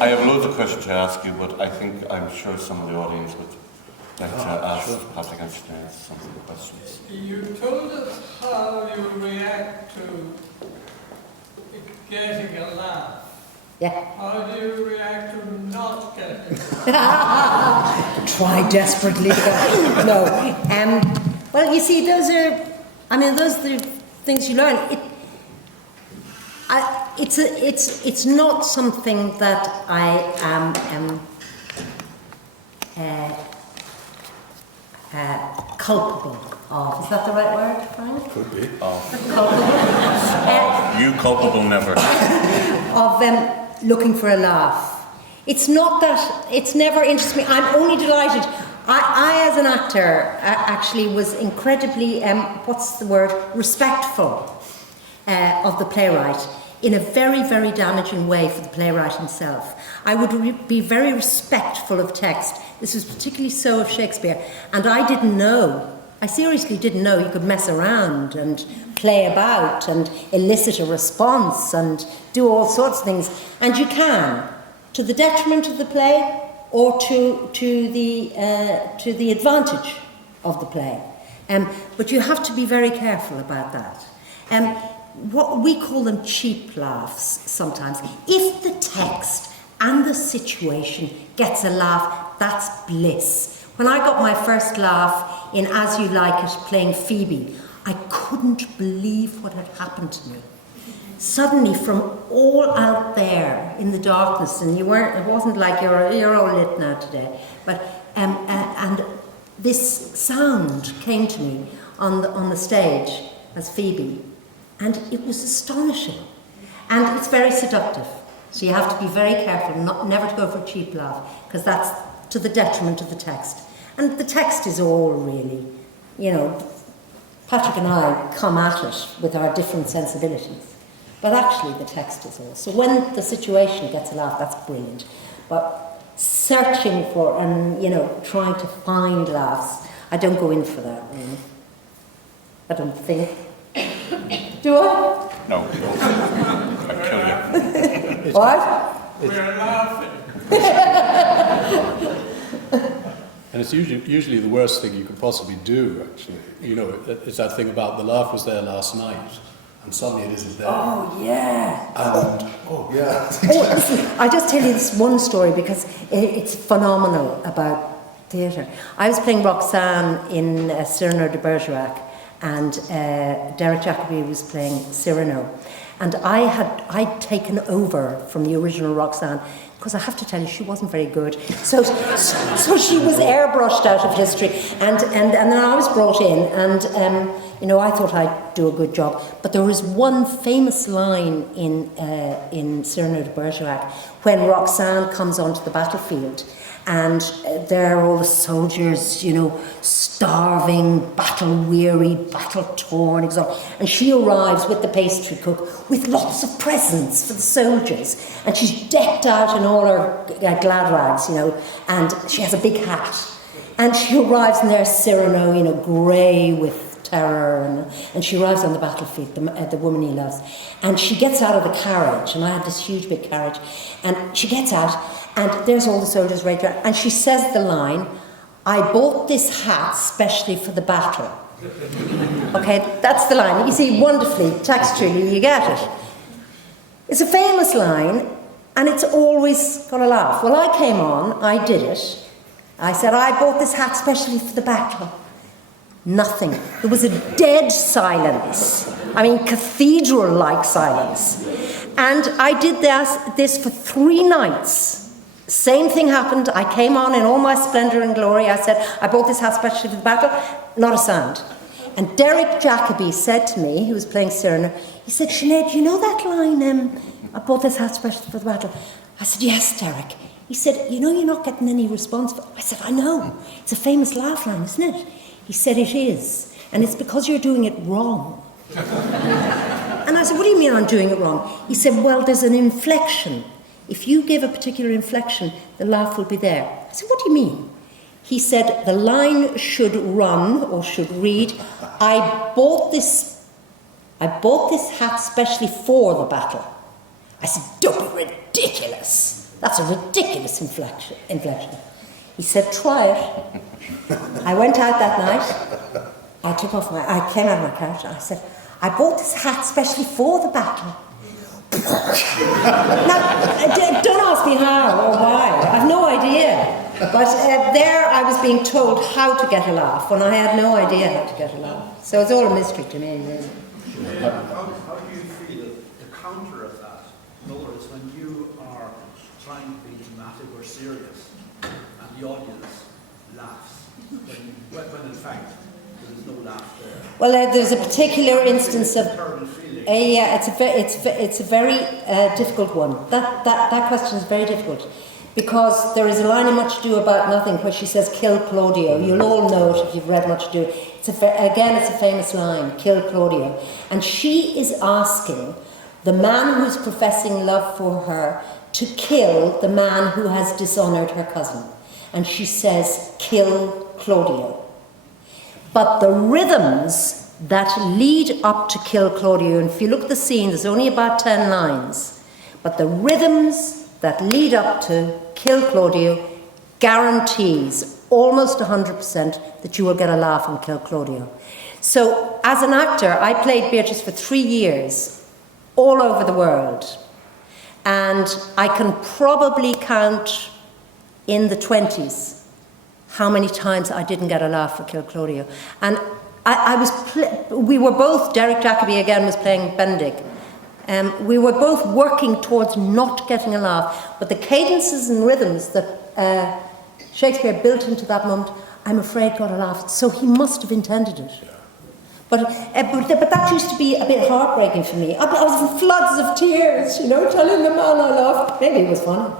I have loads of questions to ask you, but I'm sure some of the audience would like to ask Patrick and Sinéad some of the questions. You told us how you react to getting a laugh. Yeah. How do you react to not getting a laugh? Try desperately. No. Well, you see, those are the things you learn. It's not something that I am culpable of. Is that the right word, Frank? Could be. Culpable. You culpable never. Of looking for a laugh. It's not that, it's never interested me. I'm only delighted. I as an actor, actually was incredibly, respectful of the playwright in a very, very damaging way for the playwright himself. I would be very respectful of text. This was particularly so of Shakespeare. And I seriously didn't know you could mess around and play about and elicit a response and do all sorts of things. And you can, to the detriment of the play or to the advantage of the play. But you have to be very careful about that. What we call them cheap laughs sometimes. If the text and the situation gets a laugh, that's bliss. When I got my first laugh in As You Like It playing Phoebe, I couldn't believe what had happened to me. Suddenly, from all out there in the darkness, and it wasn't like you're all lit now today, but and this sound came to me on the stage as Phoebe, and it was astonishing, and it's very seductive. So you have to be very careful, never to go for a cheap laugh, because that's to the detriment of the text. And the text is all really, Patrick and I come at it with our different sensibilities. But actually the text is all. So when the situation gets a laugh, that's brilliant. But searching for and, trying to find laughs, I don't go in for that, really. I don't think. Do I? No. I'd kill you. What? We're laughing. And it's usually the worst thing you could possibly do, actually. It's that thing about the laugh was there last night, and suddenly it isn't there. Oh, yeah. And, yeah. Listen, I'll just tell you this one story because it's phenomenal about theatre. I was playing Roxanne in Cyrano de Bergerac, and Derek Jacobi was playing Cyrano. And I'd taken over from the original Roxanne, because I have to tell you, she wasn't very good. So she was airbrushed out of history. And then I was brought in, and I thought I'd do a good job. But there was one famous line in Cyrano de Bergerac when Roxanne comes onto the battlefield, and there are all the soldiers, starving, battle-weary, battle-torn, exhausted. And she arrives with the pastry cook with lots of presents for the soldiers. And she's decked out in all her glad rags, and she has a big hat. And she arrives, and there's Cyrano, grey with terror, and she arrives on the battlefield, the woman he loves. And she gets out of the carriage, and I had this huge big carriage, and she gets out, and there's all the soldiers right there, and she says the line, "I bought this hat specially for the battle." Okay, that's the line. You see, wonderfully, textually, you get it. It's a famous line, and it's always got a laugh. Well, I came on, I did it. I said, "I bought this hat specially for the battle." Nothing. There was a dead silence. I mean, cathedral-like silence. And I did this for 3 nights. Same thing happened. I came on in all my splendour and glory. I said, "I bought this hat specially for the battle." Not a sound. And Derek Jacobi said to me, who was playing Cyrano, he said, "Sinead, you know that line, I bought this hat specially for the battle?" I said, "Yes, Derek." He said, "You're not getting any response." I said, "I know. It's a famous laugh line, isn't it?" He said, "It is. And it's because you're doing it wrong." And I said, "What do you mean I'm doing it wrong?" He said, "Well, there's an inflection. If you give a particular inflection, the laugh will be there." I said, "What do you mean?" He said, "The line should run, or should read, I bought this hat specially for the battle." I said, "Don't be ridiculous." That's a ridiculous inflection. He said, try it. I went out that night. I came out of my couch and I said, I bought this hat specially for the battle. Now, don't ask me how or why. I have no idea. But there I was being told how to get a laugh when I had no idea how to get a laugh. So it's all a mystery to me, really. How do you feel the counter of that? In other words, when you are trying to be dramatic or serious and the audience laughs, when in fact there is no laugh there. Well, there's a particular instance of... Terrible feeling. Yeah, it's a very difficult one. That question is very difficult. Because there is a line in Much Ado About Nothing where she says, kill Claudio. You'll all know it if you've read Much Ado. It's a famous line, kill Claudio. And she is asking the man who's professing love for her to kill the man who has dishonoured her cousin. And she says, kill Claudio. But the rhythms that lead up to kill Claudio, and if you look at the scene, there's only about 10 lines, but the rhythms that lead up to kill Claudio guarantees almost 100% that you will get a laugh on Kill Claudio. So as an actor, I played Beatrice for 3 years all over the world, and I can probably count in the 20s how many times I didn't get a laugh for Kill Claudio. And we were both, Derek Jacobi again was playing Benedict. We were both working towards not getting a laugh, but the cadences and rhythms that Shakespeare built into that moment, I'm afraid got a laugh. So he must have intended it. But that used to be a bit heartbreaking for me. I was in floods of tears, telling the man I loved. Maybe it was funny.